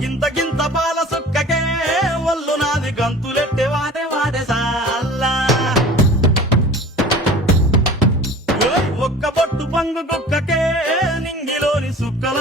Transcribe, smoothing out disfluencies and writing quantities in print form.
గింత గింత పాల సుక్కకే ఒళ్ళు నాది గంతులెట్టే వాడే వాడే సాల్లా ఒక్క పొట్టు పంగు కుక్కకే నింగిలోని సుక్కల